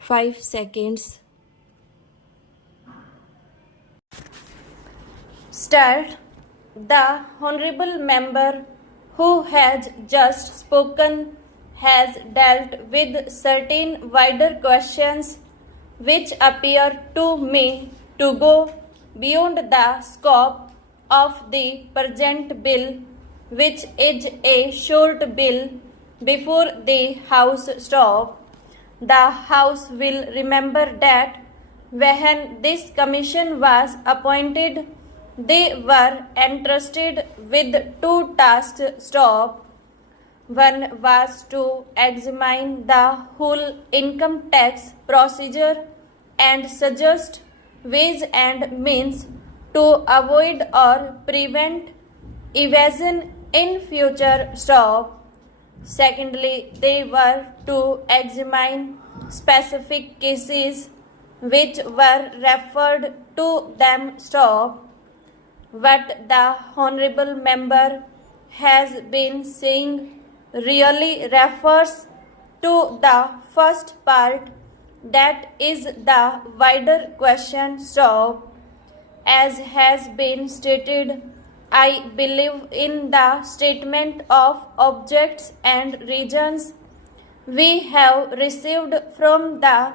5 seconds. Start. The honorable member who has just spoken has dealt with certain wider questions which appear to me to go beyond the scope of the present bill, which is a short bill before the House stops. The House will remember that when this commission was appointed, they were entrusted with two tasks. One was to examine the whole income tax procedure and suggest ways and means to avoid or prevent evasion in future. Secondly, they were to examine specific cases which were referred to them. What the honorable member has been saying really refers to the first part, that is the wider question. As has been stated, I believe in the statement of objects and reasons we have received from the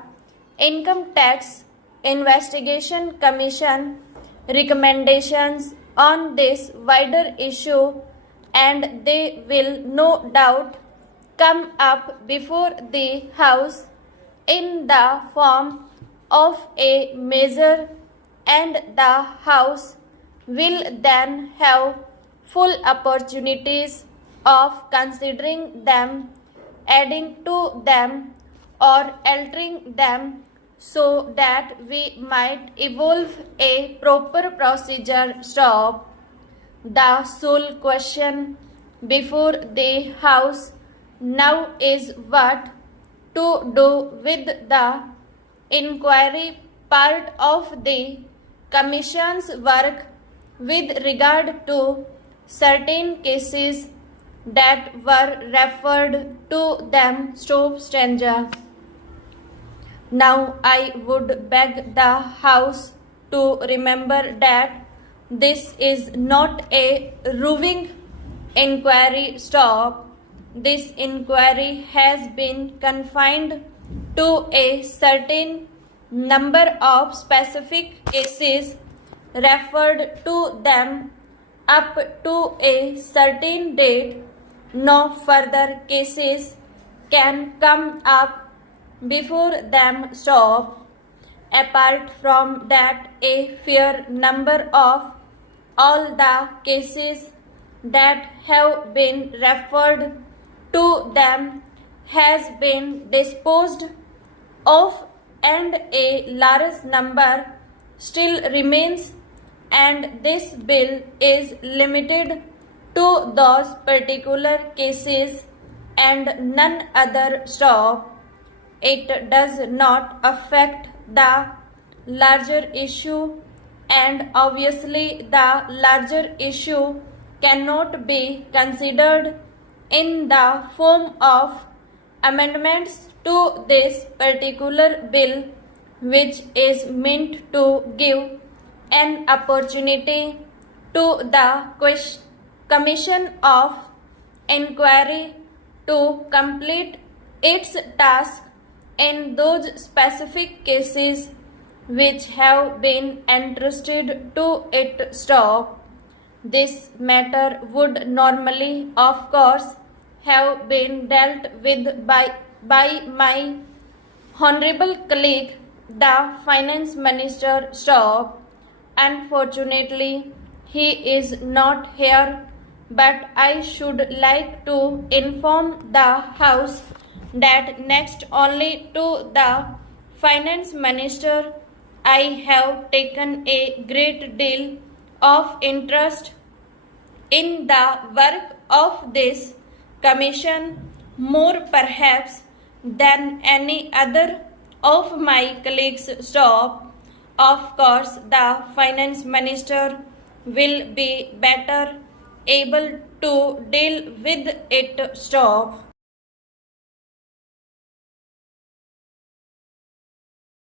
Income Tax Investigation Commission recommendations on this wider issue, and they will no doubt come up before the House in the form of a measure, and the House will then have full opportunities of considering them, adding to them, or altering them, so that we might evolve a proper procedure. The sole question before the House now is what to do with the inquiry part of the Commission's work with regard to certain cases that were referred to them. Now I would beg the House to remember that this is not a roving inquiry. This inquiry has been confined to a certain number of specific cases referred to them up to a certain date. No further cases can come up before them. Apart from that, a fair number of all the cases that have been referred to them has been disposed of, and a large number still remains, and this bill is limited to those particular cases and none other. It does not affect the larger issue, and obviously the larger issue cannot be considered in the form of amendments to this particular bill, which is meant to give an opportunity to the Commission of Inquiry to complete its task in those specific cases which have been entrusted to it. This matter would normally, of course, have been dealt with by my honorable colleague, the Finance Minister. Unfortunately, he is not here, but I should like to inform the House that next only to the Finance Minister, I have taken a great deal of interest in the work of this Commission, more perhaps than any other of my colleagues. Of course, the Finance Minister will be better able to deal with it.